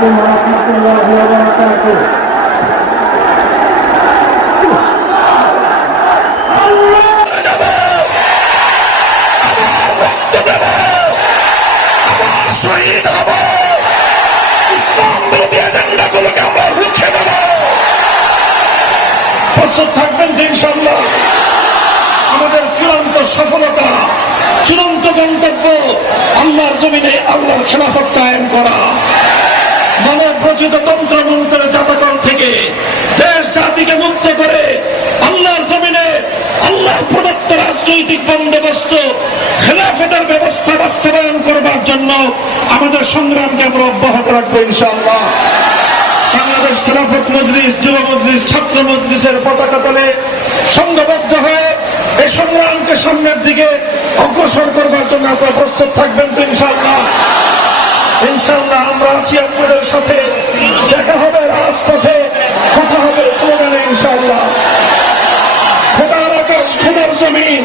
আলাইকুম রহমতুল্লাহি ওয়া বারাকাতুহু শহীদ হব ইসলাম বিরোধী এজেন্ডাগুলোকে আমরা রুখে দেব প্রস্তুত থাকবেন ইনশাল্লাহ আমাদের চূড়ান্ত সফলতা, চূড়ান্ত গন্তব্য আল্লাহর জমিনে আল্লাহর খেলাফত কায়েম করা। রচিত তন্ত্র মন্ত্রের জাতকল থেকে দেশ জাতিকে মুক্ত করে আল্লাহর জমিনে আল্লাহ প্রদত্ত রাজনৈতিক বন্দোবস্ত, খেলাফতের ব্যবস্থা বাস্তবায়ন করবার জন্য আমাদের সংগ্রামকে আমরা অব্যাহত রাখব ইনশাআল্লাহ। বাংলাদেশ খেলাফত মজলিস, যুব মজলিস, ছাত্র মজলিসের পতাকা তলে সংঘবদ্ধ হয়ে এই সংগ্রামকে সামনের দিকে অগ্রসর করবার জন্য আপনারা প্রস্তুত থাকবেন ইনশাআল্লাহ। ইনশাআল্লাহ আমরা আছি আপনাদের সাথে। দেখা হবে রাজপথে কথা হবে স্লোগানে ইনশাল্লাহ খোদার আকাশ খোদার জমিন।